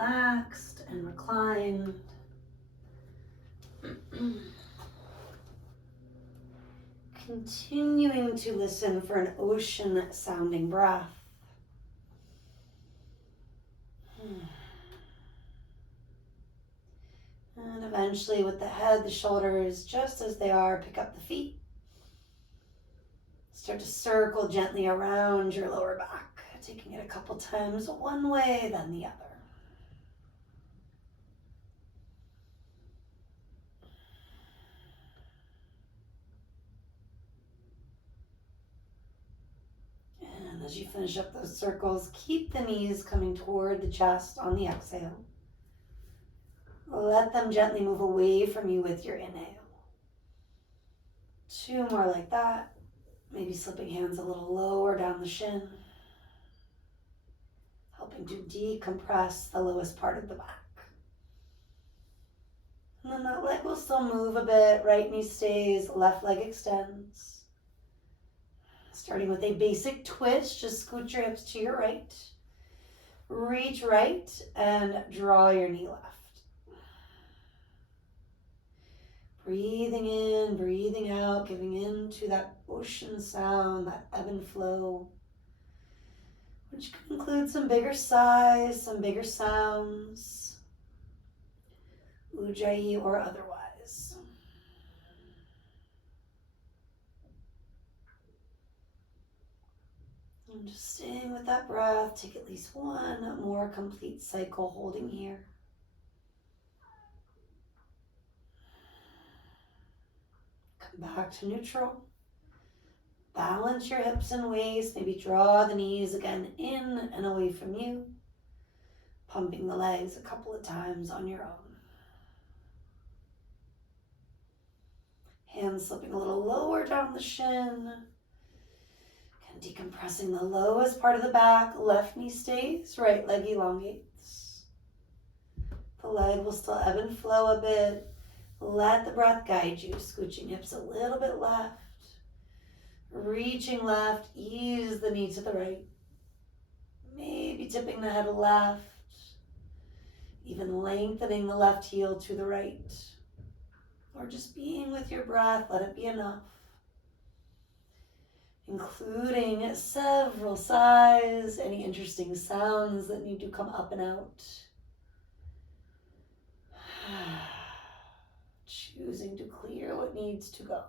relaxed and reclined. Continuing to listen for an ocean-sounding breath. And eventually, with the head, the shoulders just as they are, pick up the feet. Start to circle gently around your lower back, taking it a couple times one way, then the other. And as you finish up those circles, keep the knees coming toward the chest on the exhale. Let them gently move away from you with your inhale. 2 more like that. Maybe slipping hands a little lower down the shin, helping to decompress the lowest part of the back. And then that leg will still move a bit. Right knee stays, left leg extends. Starting with a basic twist, just scoot your hips to your right. Reach right and draw your knee left. Breathing in, breathing out, giving into that ocean sound, that ebb and flow, which can include some bigger sighs, some bigger sounds, ujjayi or otherwise. And just staying with that breath, take at least one more complete cycle holding here. Come back to neutral. Balance your hips and waist. Maybe draw the knees again in and away from you. Pumping the legs a couple of times on your own. Hands slipping a little lower down the shin. And decompressing the lowest part of the back. Left knee stays, right leg elongates. The leg will still ebb and flow a bit. Let the breath guide you, scooching hips a little bit left. Reaching left, ease the knee to the right. Maybe tipping the head left. Even lengthening the left heel to the right. Or just being with your breath, let it be enough. Including several sighs, any interesting sounds that need to come up and out. Choosing to clear what needs to go.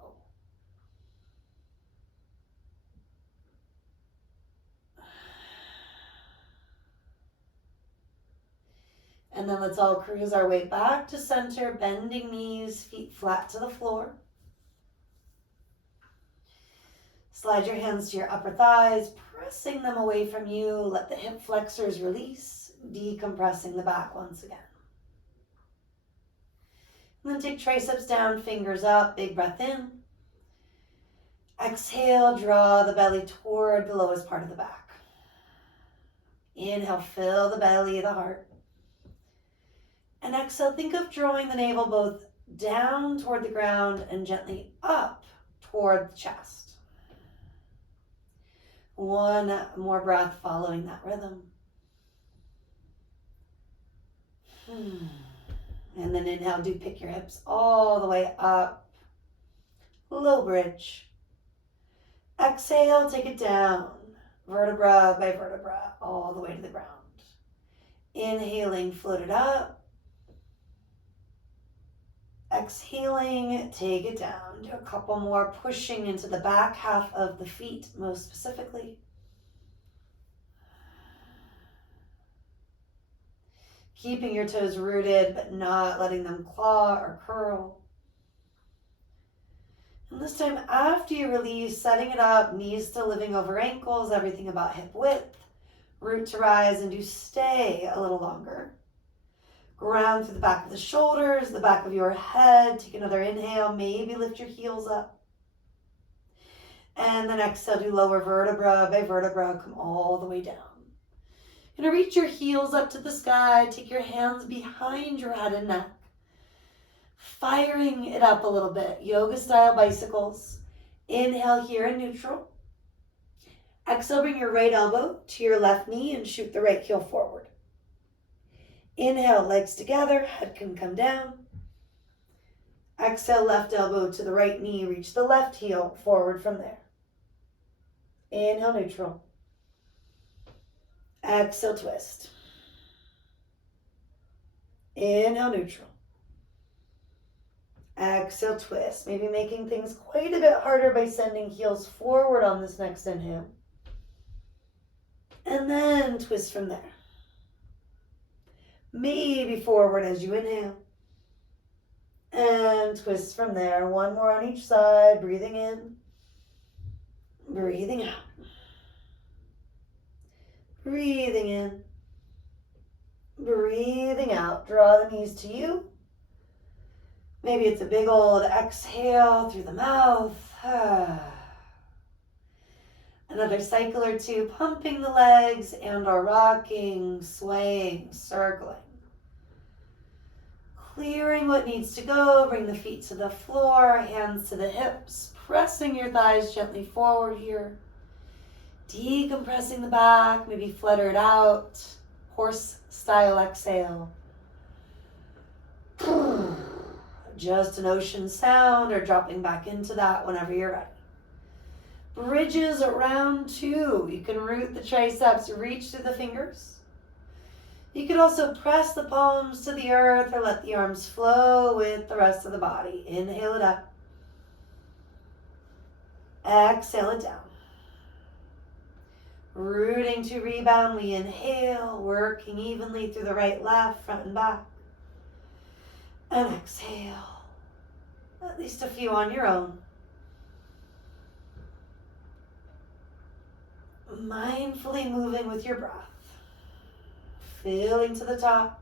And then let's all cruise our way back to center, bending knees, feet flat to the floor. Slide your hands to your upper thighs, pressing them away from you. Let the hip flexors release, decompressing the back once again. And then take triceps down, fingers up, big breath in. Exhale, draw the belly toward the lowest part of the back. Inhale, fill the belly, the heart. And exhale, think of drawing the navel both down toward the ground and gently up toward the chest. One more breath following that rhythm. And then inhale, do pick your hips all the way up. Low bridge. Exhale, take it down, vertebra by vertebra, all the way to the ground. Inhaling, float it up. Exhaling, take it down. Do a couple more, pushing into the back half of the feet, most specifically. Keeping your toes rooted, but not letting them claw or curl. And this time, after you release, setting it up, knees still living over ankles, everything about hip width. Root to rise, and do stay a little longer. Ground through the back of the shoulders, the back of your head. Take another inhale, maybe lift your heels up. And then exhale, do lower vertebra by vertebra, come all the way down. You're gonna reach your heels up to the sky, take your hands behind your head and neck. Firing it up a little bit, yoga style bicycles. Inhale here in neutral. Exhale, bring your right elbow to your left knee and shoot the right heel forward. Inhale, legs together, head can come down. Exhale, left elbow to the right knee, reach the left heel forward from there. Inhale, neutral. Exhale, twist. Inhale, neutral. Exhale, twist. Maybe making things quite a bit harder by sending heels forward on this next inhale. And then twist from there. Maybe forward as you inhale. And twist from there. One more on each side. Breathing in. Breathing out. Breathing in. Breathing out. Draw the knees to you. Maybe it's a big old exhale through the mouth. Another cycle or two, pumping the legs and or rocking, swaying, circling. Clearing what needs to go, bring the feet to the floor, hands to the hips, pressing your thighs gently forward here. Decompressing the back, maybe flutter it out, horse style exhale. Just an ocean sound or dropping back into that whenever you're ready. Bridges around two. You can root the triceps, reach through the fingers. You could also press the palms to the earth or let the arms flow with the rest of the body. Inhale it up. Exhale it down. Rooting to rebound, we inhale, working evenly through the right, left, front and back. And exhale. At least a few on your own. Mindfully moving with your breath. Filling to the top.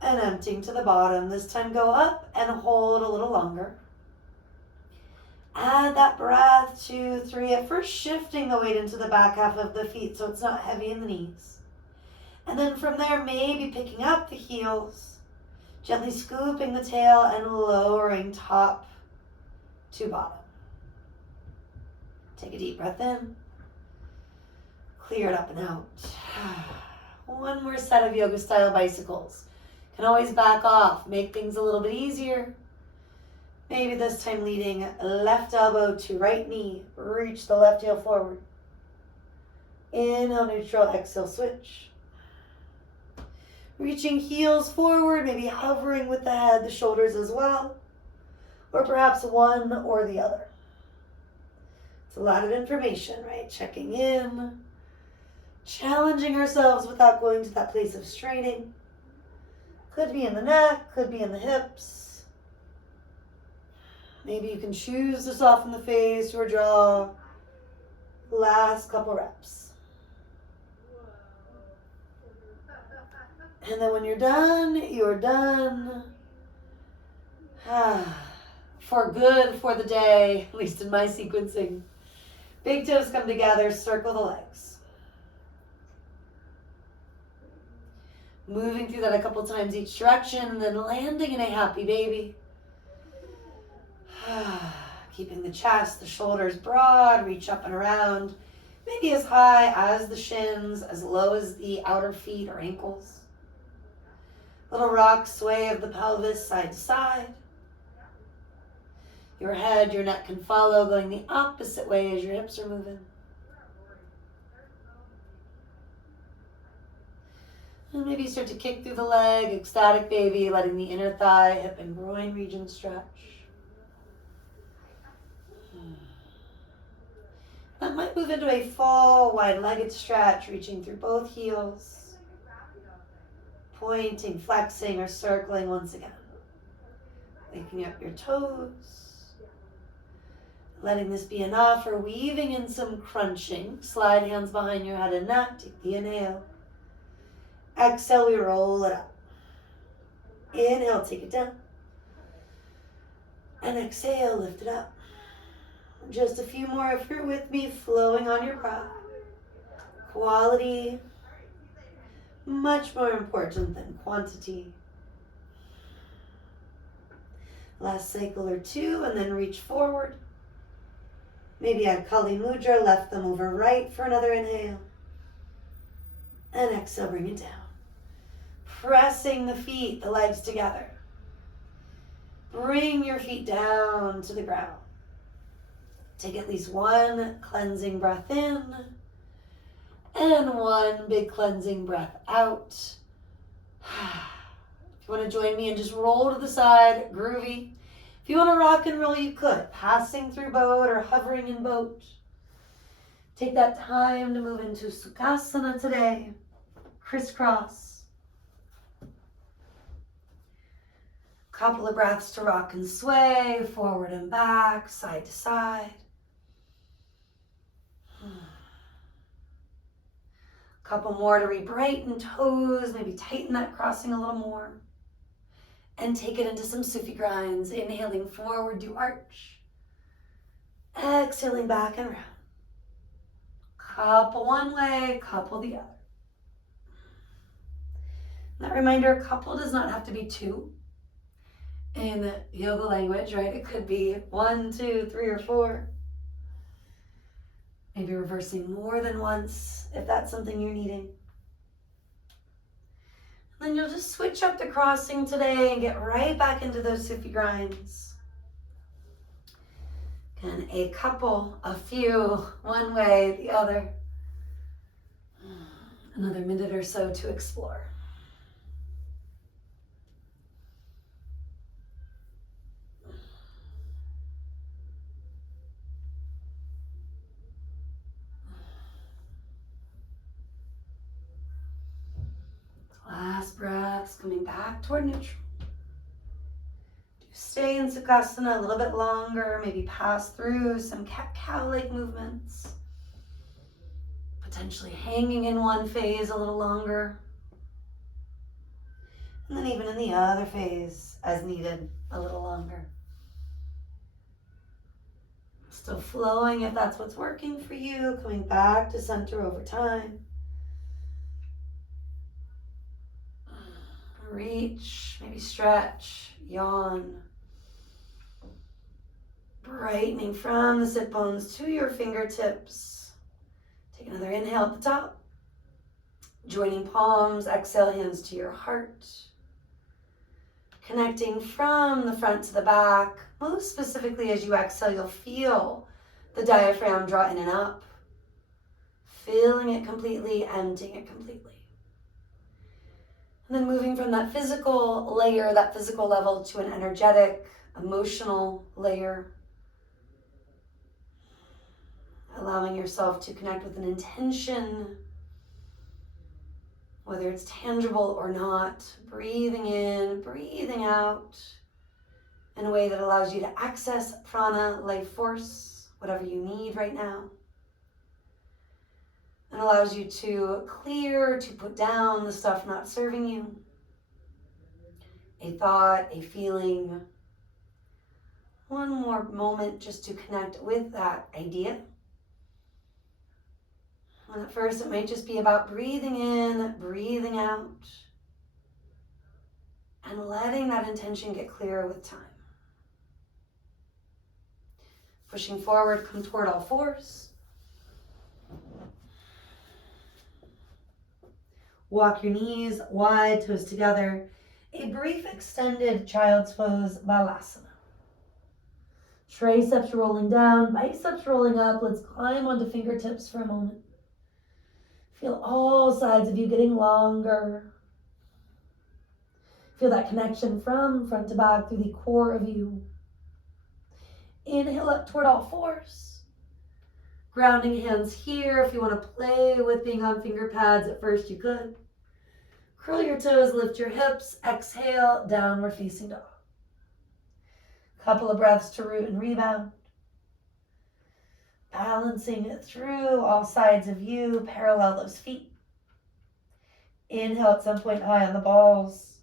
And emptying to the bottom. This time go up and hold a little longer. Add that breath, 2, 3. At first shifting the weight into the back half of the feet so it's not heavy in the knees. And then from there, maybe picking up the heels, gently scooping the tail and lowering top to bottom. Take a deep breath in. Clear it up and out. One more set of yoga style bicycles. Can always back off, make things a little bit easier. Maybe this time leading left elbow to right knee. Reach the left heel forward. Inhale, neutral, exhale, switch. Reaching heels forward, maybe hovering with the head, the shoulders as well. Or perhaps one or the other. It's a lot of information, right? Checking in. Challenging ourselves without going to that place of straining. Could be in the neck, could be in the hips. Maybe you can choose to soften the face or jaw. Last couple reps. And then when you're done, you're done. For good for the day, at least in my sequencing. Big toes come together, circle the legs. Moving through that a couple times each direction, and then landing in a happy baby. Keeping the chest, the shoulders broad, reach up and around. Maybe as high as the shins, as low as the outer feet or ankles. Little rock sway of the pelvis side to side. Your head, your neck can follow, going the opposite way as your hips are moving. And maybe start to kick through the leg, ecstatic baby, letting the inner thigh, hip, and groin region stretch. That might move into a full wide-legged stretch, reaching through both heels. Pointing, flexing, or circling once again. Waking up your toes. Letting this be enough, or weaving in some crunching. Slide hands behind your head and neck. Take the inhale. Exhale, we roll it up. Inhale, take it down. And exhale, lift it up. Just a few more if you're with me, flowing on your breath. Quality, much more important than quantity. Last cycle or two, and then reach forward. Maybe add Kali Mudra, left thumb over right for another inhale. And exhale, bring it down. Pressing the feet, the legs together. Bring your feet down to the ground. Take at least one cleansing breath in and one big cleansing breath out. If you want to join me and just roll to the side, groovy. If you want to rock and roll, you could. Passing through boat or hovering in boat. Take that time to move into Sukhasana today. Crisscross. Couple of breaths to rock and sway, forward and back, side to side. Couple more to re-brighten toes, maybe tighten that crossing a little more. And take it into some Sufi grinds. Inhaling forward, do arch. Exhaling back and round. Couple one way, couple the other. That reminder, couple does not have to be two. In yoga language, right? It could be 1, 2, 3, or 4. Maybe reversing more than once if that's something you're needing. And then you'll just switch up the crossing today and get right back into those Sufi grinds. And a couple, a few, one way, the other. Another minute or so to explore. Last breaths, coming back toward neutral. Do stay in Sukhasana a little bit longer, maybe pass through some cat-cow-like movements. Potentially hanging in one phase a little longer. And then even in the other phase, as needed, a little longer. Still flowing if that's what's working for you, coming back to center over time. Reach, maybe stretch, yawn. Brightening from the sit bones to your fingertips. Take another inhale at the top. Joining palms, exhale, hands to your heart. Connecting from the front to the back. Most specifically, as you exhale, you'll feel the diaphragm draw in and up. Filling it completely, emptying it completely. And then moving from that physical layer, that physical level, to an energetic, emotional layer. Allowing yourself to connect with an intention, whether it's tangible or not. Breathing in, breathing out in a way that allows you to access prana, life force, whatever you need right now. And allows you to clear, to put down the stuff not serving you. A thought, a feeling. One more moment just to connect with that idea. And at first it might just be about breathing in, breathing out, and letting that intention get clearer with time. Pushing forward, come toward all fours. Walk your knees wide, toes together. A brief extended child's pose, Balasana. Triceps rolling down, biceps rolling up. Let's climb onto fingertips for a moment. Feel all sides of you getting longer. Feel that connection from front to back through the core of you. Inhale up toward all fours. Grounding hands here. If you want to play with being on finger pads at first, you could. Curl your toes, lift your hips. Exhale, downward facing dog. Couple of breaths to root and rebound. Balancing it through all sides of you. Parallel those feet. Inhale at some point high on the balls.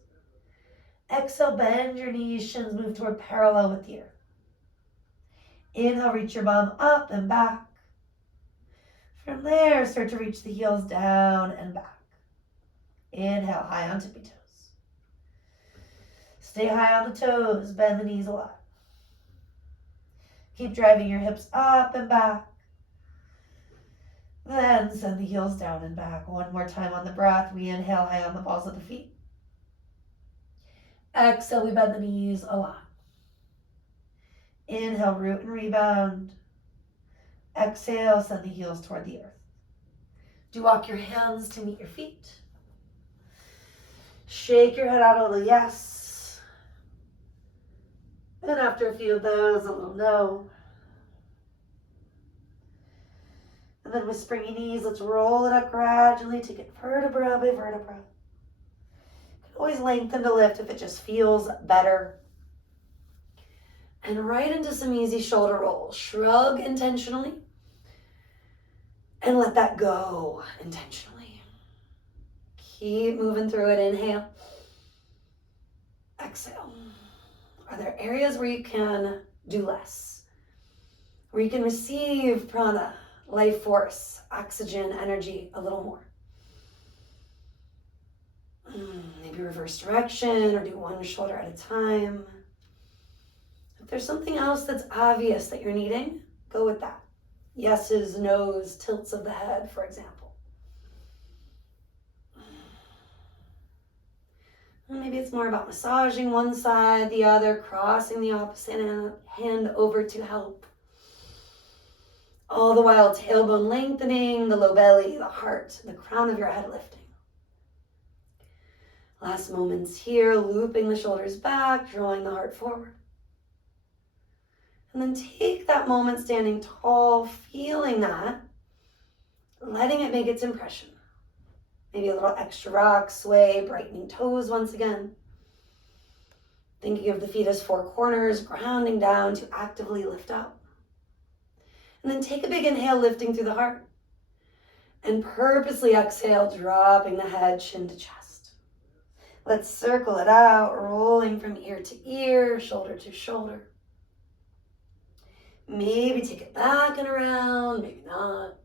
Exhale, bend your knees, shins move toward parallel with the earth. Inhale, reach your bum up and back. From there, start to reach the heels down and back. Inhale, high on tippy toes. Stay high on the toes, bend the knees a lot. Keep driving your hips up and back. Then send the heels down and back. One more time on the breath. We inhale high on the balls of the feet. Exhale, we bend the knees a lot. Inhale, root and rebound. Exhale, send the heels toward the earth. Do walk your hands to meet your feet. Shake your head out a little yes. And after a few of those, a little no. And then with springy knees, let's roll it up gradually. Take it vertebra by vertebra. You can always lengthen to lift if it just feels better. And right into some easy shoulder rolls. Shrug intentionally. And let that go intentionally. Keep moving through it. Inhale. Exhale. Are there areas where you can do less? Where you can receive prana, life force, oxygen, energy a little more? Maybe reverse direction or do one shoulder at a time. If there's something else that's obvious that you're needing, go with that. Yeses, nos, tilts of the head, for example. Maybe it's more about massaging one side, the other, crossing the opposite hand over to help. All the while, tailbone lengthening, the low belly, the heart, the crown of your head lifting. Last moments here, looping the shoulders back, drawing the heart forward. And then take that moment standing tall, feeling that, letting it make its impression. Maybe a little extra rock, sway, brightening toes once again. Thinking of the feet as four corners, grounding down to actively lift up. And then take a big inhale, lifting through the heart. And purposely exhale, dropping the head, chin to chest. Let's circle it out, rolling from ear to ear, shoulder to shoulder. Maybe take it back and around, maybe not.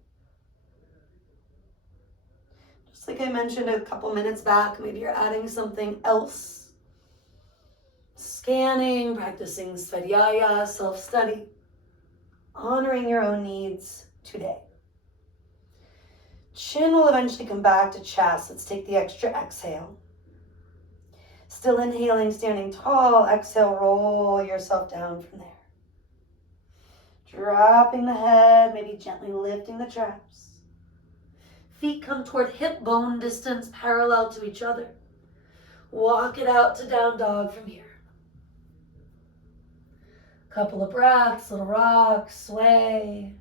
Just like I mentioned a couple minutes back, maybe you're adding something else. Scanning, practicing svadhyaya, self-study. Honoring your own needs today. Chin will eventually come back to chest. Let's take the extra exhale. Still inhaling, standing tall. Exhale, roll yourself down from there. Dropping the head, maybe gently lifting the traps. Feet come toward hip bone distance, parallel to each other. Walk it out to down dog from here. Couple of breaths, little rock, sway.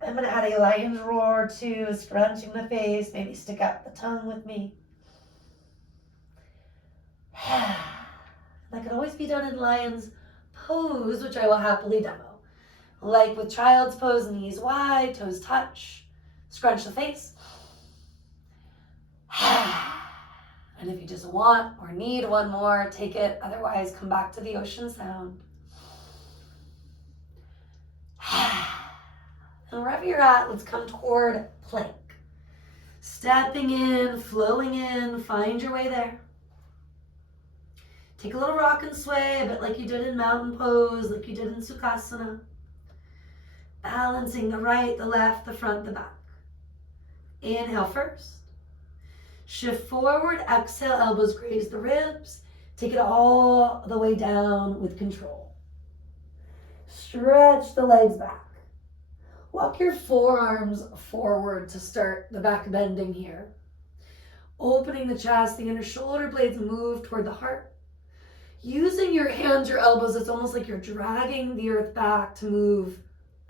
I'm going to add a lion's roar too, scrunching the face, maybe stick out the tongue with me. That can always be done in lion's pose, which I will happily demo. Like with child's pose, knees wide, toes touch, scrunch the face. And if you just want or need one more, take it. Otherwise, come back to the ocean sound. And wherever you're at, let's come toward plank. Stepping in, flowing in, find your way there. Take a little rock and sway, a bit like you did in mountain pose, like you did in Sukhasana. Balancing the right, the left, the front, the back. Inhale first. Shift forward, exhale, elbows graze the ribs. Take it all the way down with control. Stretch the legs back. Walk your forearms forward to start the back bending here. Opening the chest, the inner shoulder blades move toward the heart. Using your hands, your elbows, it's almost like you're dragging the earth back to move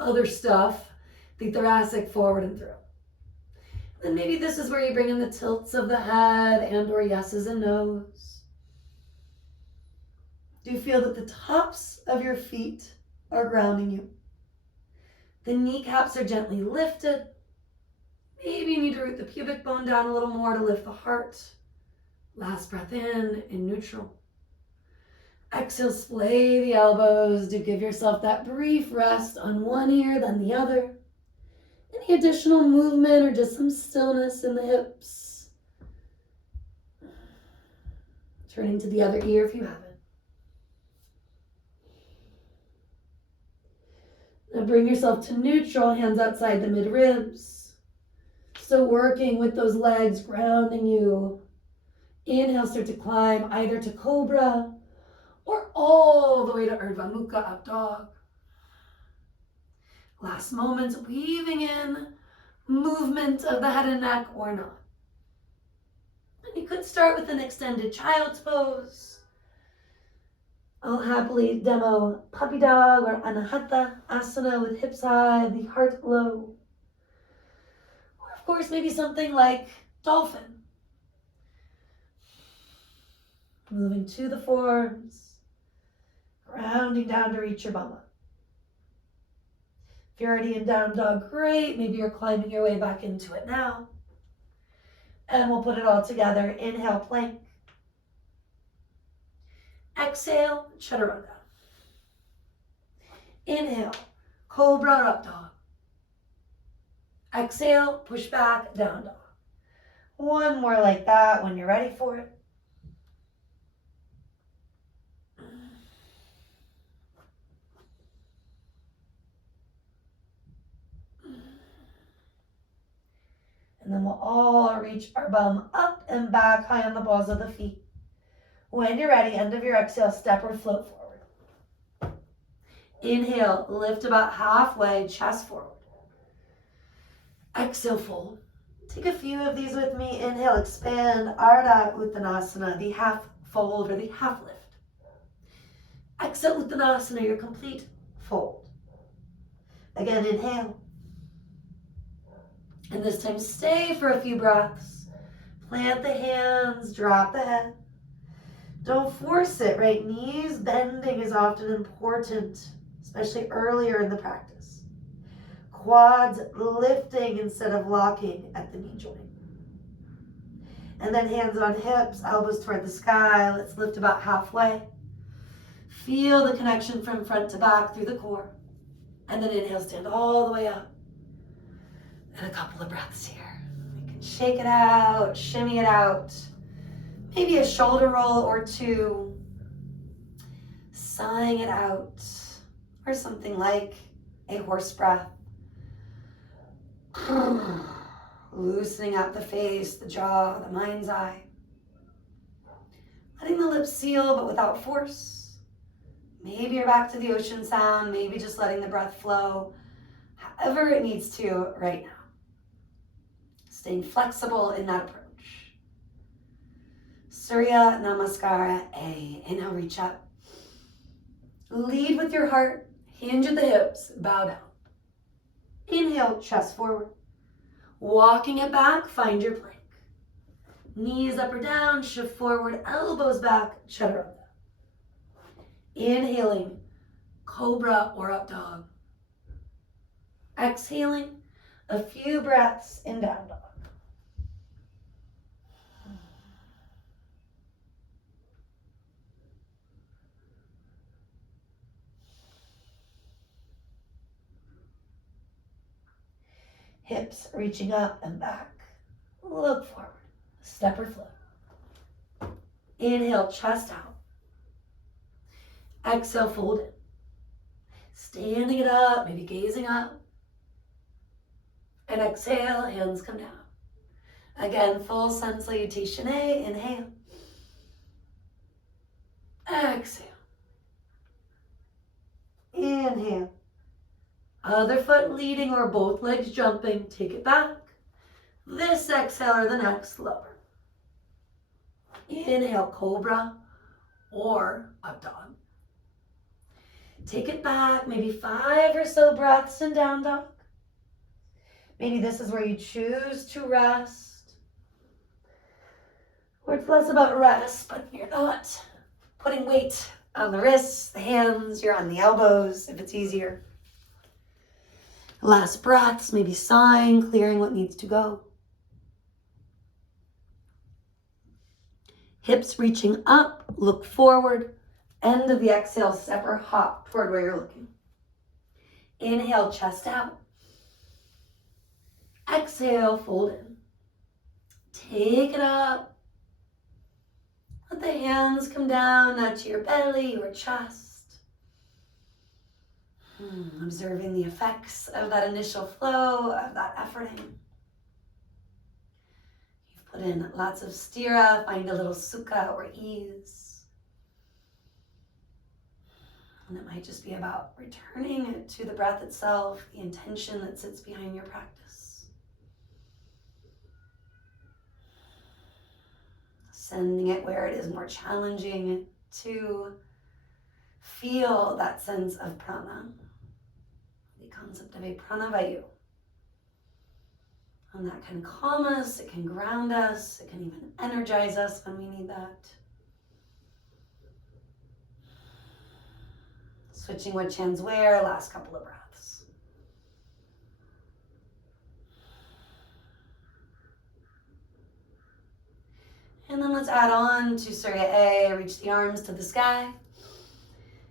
other stuff, the thoracic forward and through. And maybe this is where you bring in the tilts of the head and or yeses and nos. Do you feel that the tops of your feet are grounding you? The kneecaps are gently lifted. Maybe you need to root the pubic bone down a little more to lift the heart. Last breath in neutral. Exhale, splay the elbows. Do give yourself that brief rest on one ear, then the other. Any additional movement or just some stillness in the hips. Turning to the other ear if you have it. Now bring yourself to neutral, hands outside the mid-ribs. So working with those legs, grounding you. Inhale, start to climb either to cobra or all the way to Urdhva Mukha, up dog. Last moments, weaving in movement of the head and neck or not. And you could start with an extended child's pose. I'll happily demo puppy dog or anahata asana with hips high, the heart low. Or of course, maybe something like dolphin. Moving to the forearms, grounding down to reach your bum up. If you're already in down dog, great. Maybe you're climbing your way back into it now. And we'll put it all together. Inhale, plank. Exhale, chaturanga. Inhale, cobra or up dog. Exhale, push back, down dog. One more like that when you're ready for it. And then we'll all reach our bum up and back high on the balls of the feet. When you're ready, end of your exhale, step or float forward. Inhale, lift about halfway, chest forward. Exhale, fold. Take a few of these with me. Inhale, expand, Ardha Uttanasana, the half fold or the half lift. Exhale, Uttanasana, your complete fold. Again, inhale. And this time, stay for a few breaths. Plant the hands, drop the head. Don't force it, right? Knees bending is often important, especially earlier in the practice. Quads lifting instead of locking at the knee joint. And then hands on hips, elbows toward the sky. Let's lift about halfway. Feel the connection from front to back through the core. And then inhale, stand all the way up. And a couple of breaths here. You can shake it out, shimmy it out. Maybe a shoulder roll or two. Sighing it out. Or something like a horse breath. Loosening up the face, the jaw, the mind's eye. Letting the lips seal, but without force. Maybe you're back to the ocean sound. Maybe just letting the breath flow. However it needs to right now. Staying flexible in that approach. Surya Namaskara A. Inhale, reach up. Lead with your heart. Hinge at the hips. Bow down. Inhale, chest forward. Walking it back, find your plank. Knees up or down, shift forward, elbows back, chaturanga. Inhaling, cobra or up dog. Exhaling, a few breaths in down dog. Hips reaching up and back. Look forward. Step or float. Inhale, chest out. Exhale, fold it. Standing it up, maybe gazing up. And exhale, hands come down. Again, full sun salutation A. Inhale. Exhale. Inhale. Other foot leading or both legs jumping. Take it back. This exhale or the next, lower. Inhale, cobra or up dog. Take it back, maybe 5 or so breaths in down dog. Maybe this is where you choose to rest. Or it's less about rest, but you're not putting weight on the wrists, the hands, you're on the elbows if it's easier. Last breaths, maybe sighing, clearing what needs to go. Hips reaching up, look forward. End of the exhale, step or hop toward where you're looking. Inhale, chest out. Exhale, fold in. Take it up. Let the hands come down, not to your belly or chest. Observing the effects of that initial flow, of that efforting. You've put in lots of stira, find a little sukha or ease. And it might just be about returning to the breath itself, the intention that sits behind your practice. Sending it where it is more challenging to feel that sense of prana, the concept of a pranavayu. And that can calm us, it can ground us, it can even energize us when we need that. Switching which hands where, last couple of breaths. And then let's add on to Surya A, reach the arms to the sky.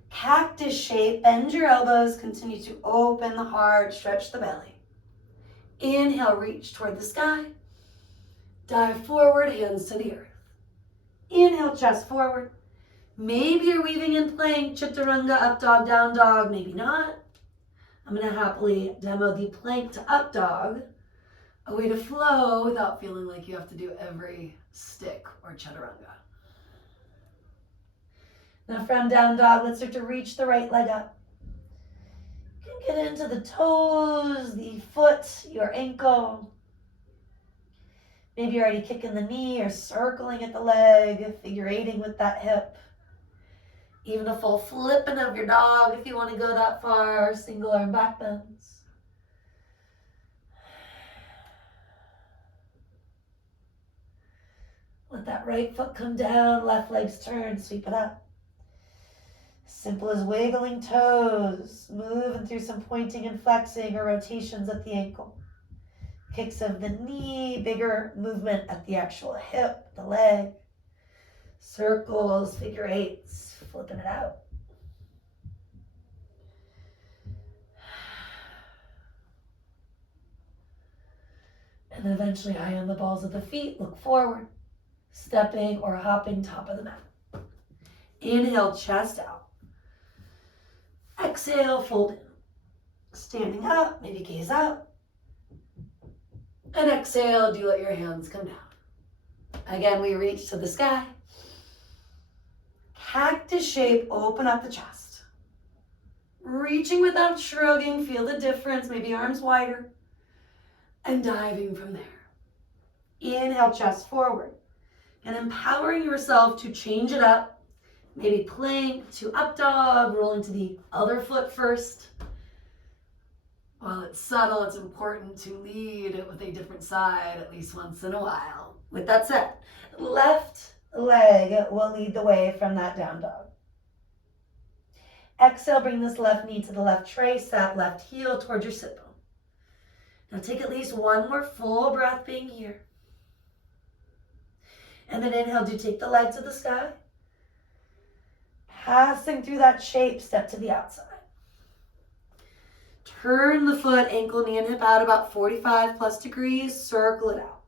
Cactus shape, bend your elbows, continue to open the heart, stretch the belly. Inhale, reach toward the sky. Dive forward, hands to the earth. Inhale, chest forward. Maybe you're weaving in plank, chaturanga, up dog, down dog, maybe not. I'm going to happily demo the plank to up dog, a way to flow without feeling like you have to do every stick or chaturanga. Now from down dog, let's start to reach the right leg up. You can get into the toes, the foot, your ankle. Maybe you're already kicking the knee or circling at the leg, figure eighting with that hip. Even a full flipping of your dog if you want to go that far, single arm back bends. Let that right foot come down, left leg's turn, sweep it up. Simple as wiggling toes, moving through some pointing and flexing or rotations at the ankle. Kicks of the knee, bigger movement at the actual hip, the leg. Circles, figure eights, flipping it out. And then eventually eye on the balls of the feet, look forward, stepping or hopping top of the mat. Inhale, chest out. Exhale, fold in. Standing up, maybe gaze up. And exhale, do let your hands come down. Again, we reach to the sky. Cactus shape, open up the chest. Reaching without shrugging, feel the difference, maybe arms wider. And diving from there. Inhale, chest forward. And empowering yourself to change it up. Maybe plank to up dog, roll into the other foot first. While it's subtle, it's important to lead with a different side at least once in a while. With that said, left leg will lead the way from that down dog. Exhale, bring this left knee to the left tricep, left heel towards your sit bone. Now take at least one more full breath being here. And then inhale, do take the leg to the sky. Passing through that shape, step to the outside. Turn the foot, ankle, knee, and hip out about 45 plus degrees. Circle it out.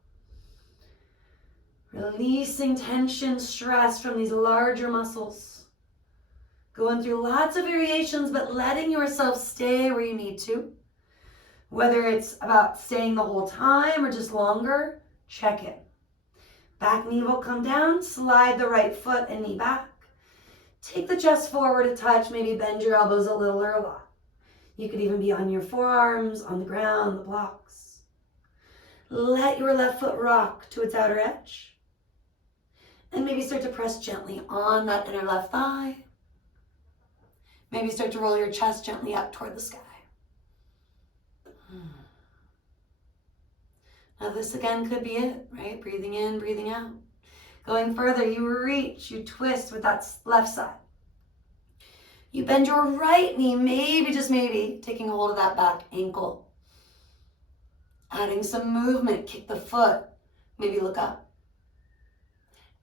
Releasing tension, stress from these larger muscles. Going through lots of variations, but letting yourself stay where you need to. Whether it's about staying the whole time or just longer, check in. Back knee will come down, slide the right foot and knee back. Take the chest forward a touch, maybe bend your elbows a little or a lot. You could even be on your forearms, on the ground, the blocks. Let your left foot rock to its outer edge. And maybe start to press gently on that inner left thigh. Maybe start to roll your chest gently up toward the sky. Now this again could be it, right? Breathing in, breathing out. Going further, you reach, you twist with that left side. You bend your right knee, maybe, just maybe, taking a hold of that back ankle. Adding some movement, kick the foot, maybe look up.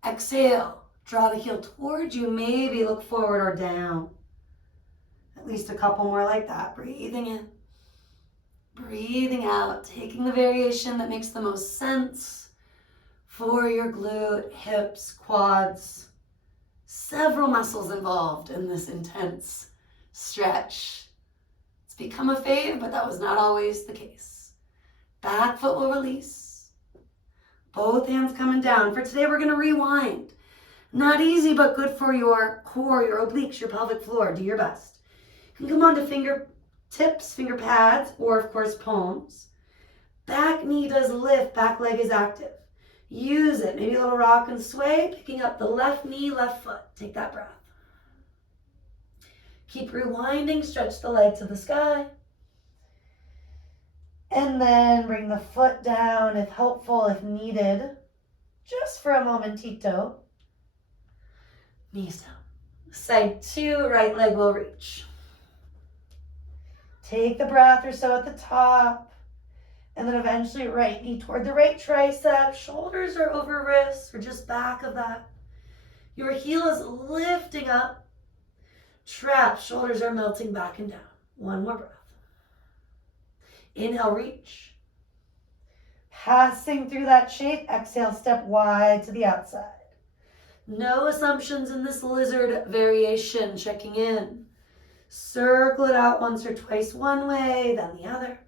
Exhale, draw the heel towards you, maybe look forward or down. At least a couple more like that. Breathing in, breathing out, taking the variation that makes the most sense for your glute, hips, quads. Several muscles involved in this intense stretch. become a fave, but that was not always the case. Back foot will release. Both hands coming down. For today, we're going to rewind. Not easy, but good for your core, your obliques, your pelvic floor. Do your best. You can come on to fingertips, finger pads, or of course palms. Back knee does lift, back leg is active. Use it. Maybe a little rock and sway, picking up the left knee, left foot. Take that breath. Keep rewinding, stretch the leg to the sky. And then bring the foot down if helpful, if needed. Just for a momentito. Knees down. Side 2, right leg will reach. Take the breath or so at the top. And then eventually right knee toward the right tricep. Shoulders are over wrists, or just back of that. Your heel is lifting up. Trap, shoulders are melting back and down. One more breath. Inhale, reach. Passing through that shape, exhale, step wide to the outside. No assumptions in this lizard variation, checking in. Circle it out once or twice one way, then the other.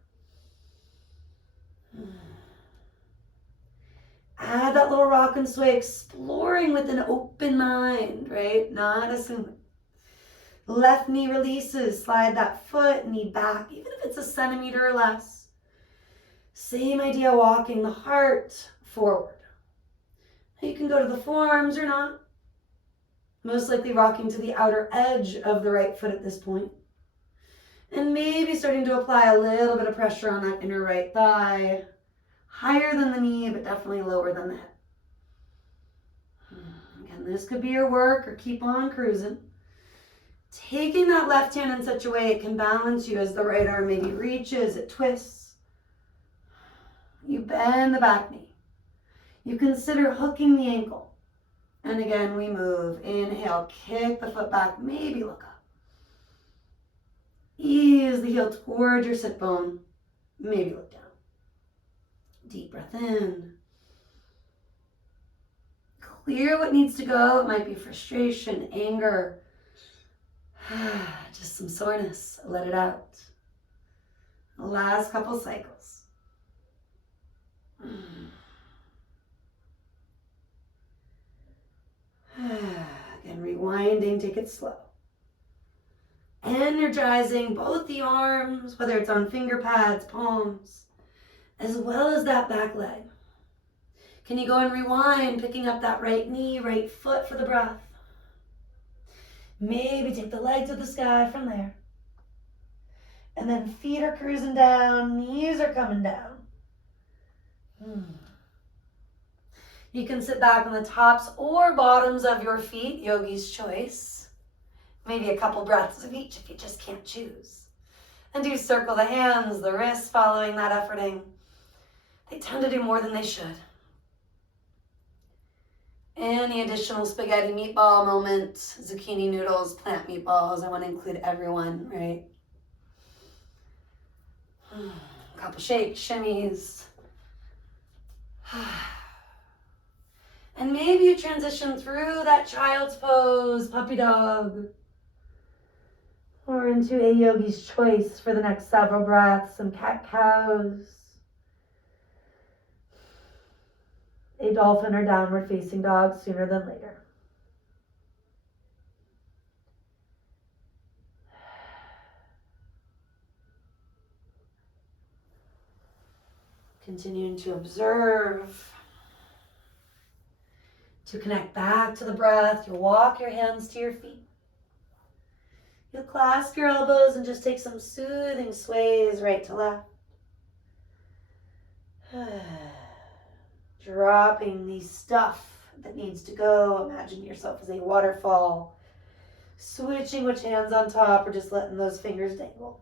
Add that little rock and sway, exploring with an open mind, right? Not assuming. Left knee releases, slide that foot, knee back, even if it's a centimeter or less. Same idea, walking the heart forward. You can go to the forearms or not. Most likely rocking to the outer edge of the right foot at this point. And maybe starting to apply a little bit of pressure on that inner right thigh. Higher than the knee, but definitely lower than the hip. Again, this could be your work, or keep on cruising. Taking that left hand in such a way it can balance you as the right arm maybe reaches, it twists. You bend the back knee. You consider hooking the ankle. And again, we move. Inhale, kick the foot back, maybe look up. Ease the heel toward your sit bone, maybe look down. Deep breath in. Clear what needs to go. It might be frustration, anger, just some soreness. Let it out. The last couple cycles. Again, rewinding, take it slow. Energizing both the arms, whether it's on finger pads, palms, as well as that back leg. Can you go and rewind, picking up that right knee, right foot for the breath? Maybe take the leg to the sky from there. And then feet are cruising down, knees are coming down. You can sit back on the tops or bottoms of your feet, yogi's choice. Maybe a couple breaths of each if you just can't choose. And do circle the hands, the wrists following that efforting. They tend to do more than they should. Any additional spaghetti meatball moment, zucchini noodles, plant meatballs, I want to include everyone, right? A couple shakes, shimmies. And maybe you transition through that child's pose, puppy dog, or into a yogi's choice for the next several breaths, some cat-cows, a dolphin or downward facing dog sooner than later. Continuing to observe, to connect back to the breath. You'll walk your hands to your feet. You'll clasp your elbows and just take some soothing sways right to left. Dropping the stuff that needs to go. Imagine yourself as a waterfall. Switching which hands on top, or just letting those fingers dangle.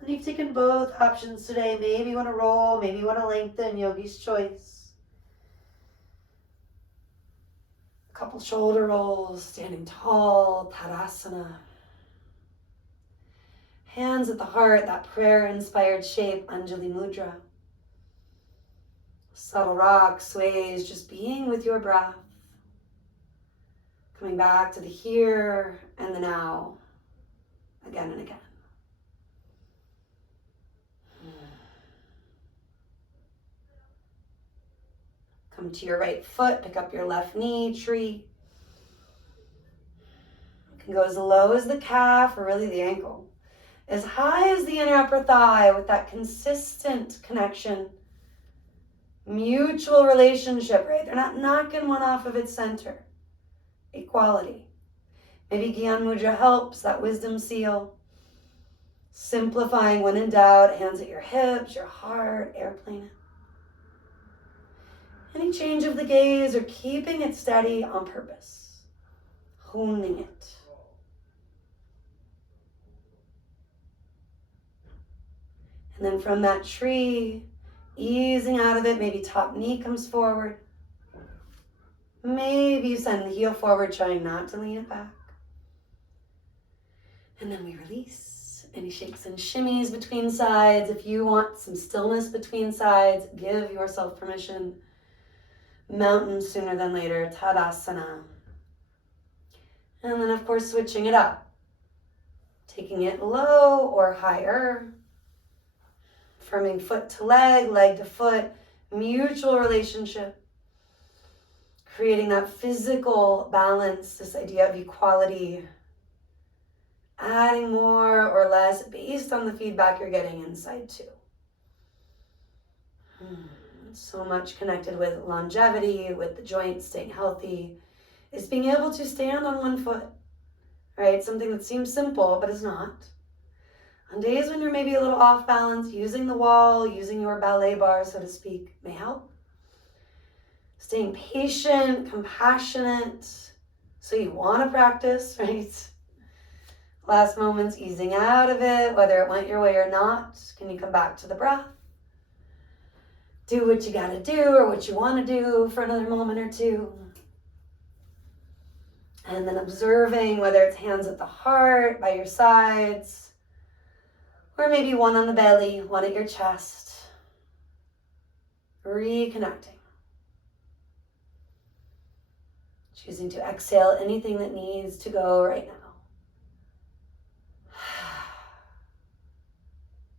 And you've taken both options today. Maybe you want to roll, maybe you want to lengthen, yogi's choice. A couple shoulder rolls, standing tall, Tadasana. Hands at the heart, that prayer-inspired shape, Anjali Mudra. Subtle rock sways, just being with your breath. Coming back to the here and the now, again and again. Come to your right foot, pick up your left knee, tree. You can go as low as the calf or really the ankle. As high as the inner upper thigh with that consistent connection. Mutual relationship, right? They're not knocking one off of its center. Equality. Maybe Gyan Mudra helps, that wisdom seal. Simplifying when in doubt, hands at your hips, your heart, airplane it. Any change of the gaze or keeping it steady on purpose. Honing it. And then from that tree, easing out of it, maybe top knee comes forward. Maybe you send the heel forward, trying not to lean it back. And then we release. Any shakes and shimmies between sides. If you want some stillness between sides, give yourself permission. Mountain sooner than later, Tadasana. And then, of course, switching it up. Taking it low or higher. Firming foot to leg, leg to foot. Mutual relationship. Creating that physical balance, this idea of equality. Adding more or less based on the feedback you're getting inside too. So much connected with longevity, with the joints staying healthy, is being able to stand on one foot, right? Something that seems simple, but is not. On days when you're maybe a little off balance, using the wall, using your ballet bar, so to speak, may help. Staying patient, compassionate, so you want to practice, right? Last moments, easing out of it, whether it went your way or not. Can you come back to the breath? Do what you got to do or what you want to do for another moment or two. And then observing whether it's hands at the heart, by your sides, or maybe one on the belly, one at your chest. Reconnecting. Choosing to exhale anything that needs to go right now.